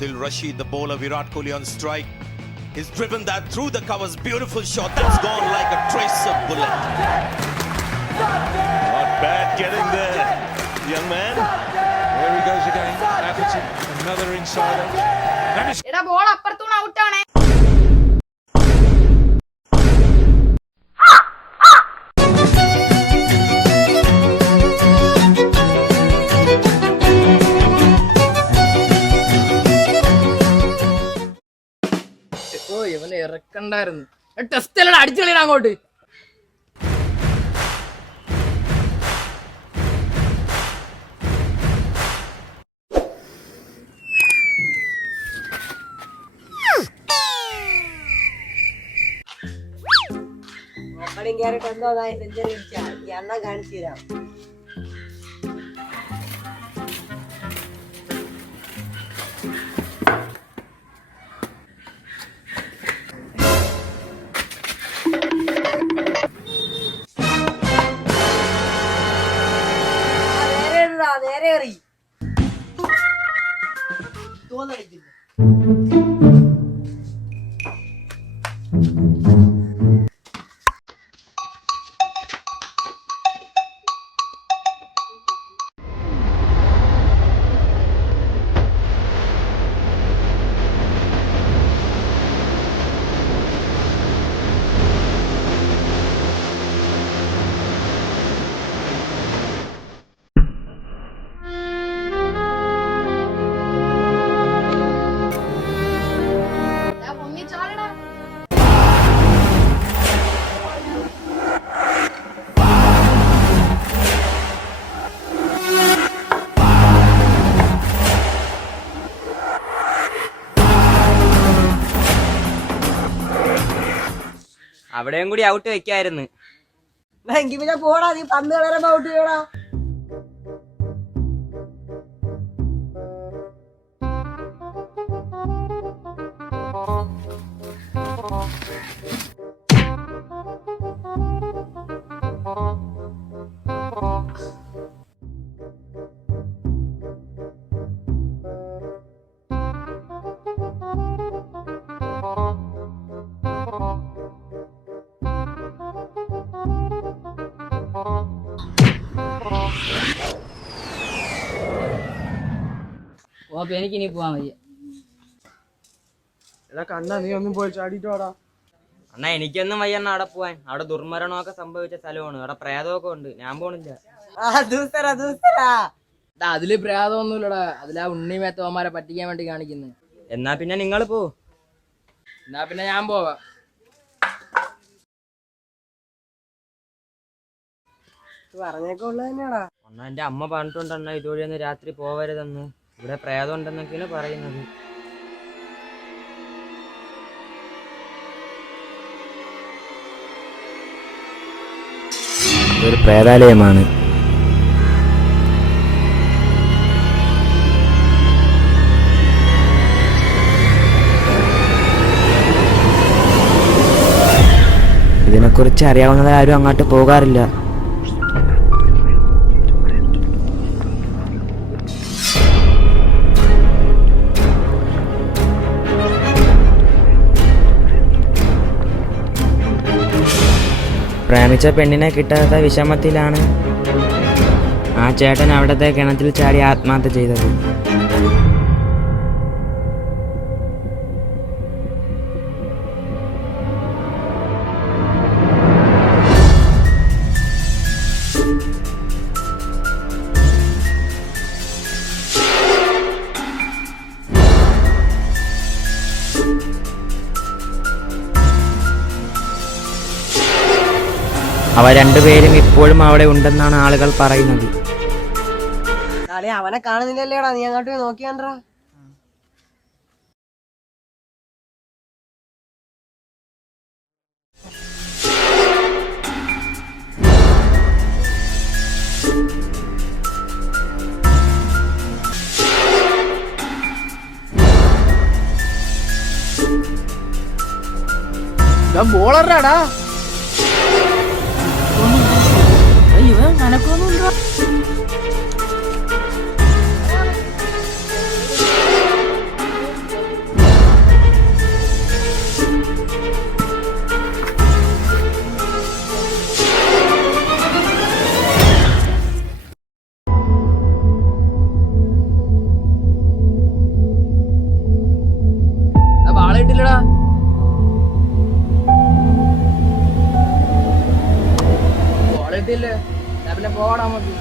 Adil Rashid, the bowler, Virat Kohli on strike. He's driven that through the covers. Beautiful shot. That's gone like a trace of bullet. Not bad getting there, young man. There he goes again. Atherton, another insider. എടാ ball അപ്പുറത്തൂന്ന് ഔട്ടാണ്. ഓ ഇവനെ ഇറക്കണ്ടായിരുന്നു. Test എല്ലാം അടിച്ചു കളയാൻ അങ്ങോട്ട്. Century അണ്ണ കാണിച്ചു തരാം. നേരെ എറി തോന്നടിക്കുന്നു. അവിടെയും കൂടി ഔട്ട് വെക്കായിരുന്നു. എങ്കിൽ പിന്നെ പോടാ, നീ പന്ത് കളയുമ്പോ ഔട്ട് ചെയ്യടാ. ഓ എനിക്ക് ഇനി പോവാൻ വയ്യ. എടാ കണ്ണ, നീ ഒന്നും പോയി ചാടിട്ടോടാ. അണ്ണാ എനിക്കൊന്നും വയ്യണ്ണ അവിടെ പോവാൻ. അവിടെ ദുർമരണമൊക്കെ സംഭവിച്ച സ്ഥലമാണ്. അവിടെ പ്രേതമൊക്കെ ഉണ്ട്. ഞാൻ പോണില്ല. അതില് പ്രയാദമൊന്നുമില്ലടാ. അതിലാ ഉണ്ണി മേത്തവന്മാരെ പറ്റിക്കാൻ വേണ്ടി കാണിക്കുന്നത്. എന്നാ പിന്നെ നിങ്ങൾ പോ. എന്നാ പിന്നെ ഞാൻ പോവാ. പറഞ്ഞേക്കെ ഉള്ളത് തന്നെയാടാ. അണ്ണാ എന്റെ അമ്മ പറഞ്ഞിട്ടുണ്ടെണ്ണ ഇതുവഴി ഒന്ന് രാത്രി പോവരുതെന്ന്. ഇവിടെ പ്രേതം ഉണ്ടെന്നൊക്കെയാണ് പറയുന്നത്. ഇതൊരു പ്രേതാലയമാണ്. ഇതിനെക്കുറിച്ച് അറിയാവുന്നവരാരും അങ്ങോട്ട് പോകാറില്ല. പ്രേമിച്ച പെണ്ണിനെ കിട്ടാത്ത വിഷമത്തിലാണ് ആ ചേട്ടൻ അവിടത്തെ കിണറ്റിൽ ചാടി ആത്മഹത്യ ചെയ്തത്. അവ രണ്ടുപേരും ഇപ്പോഴും അവിടെ ഉണ്ടെന്നാണ് ആളുകൾ പറയുന്നത്. അവനെ കാണുന്നില്ലല്ലേടാ, നീ അങ്ങോട്ട് പോയി നോക്കിയാണ്ടാ. ബോളറാടാ. ഇവൻ നനക്കൊന്നുമില്ല. കിട്ടിയില്ലേ ഞാൻ പിന്നെ പോടാ നമുക്ക്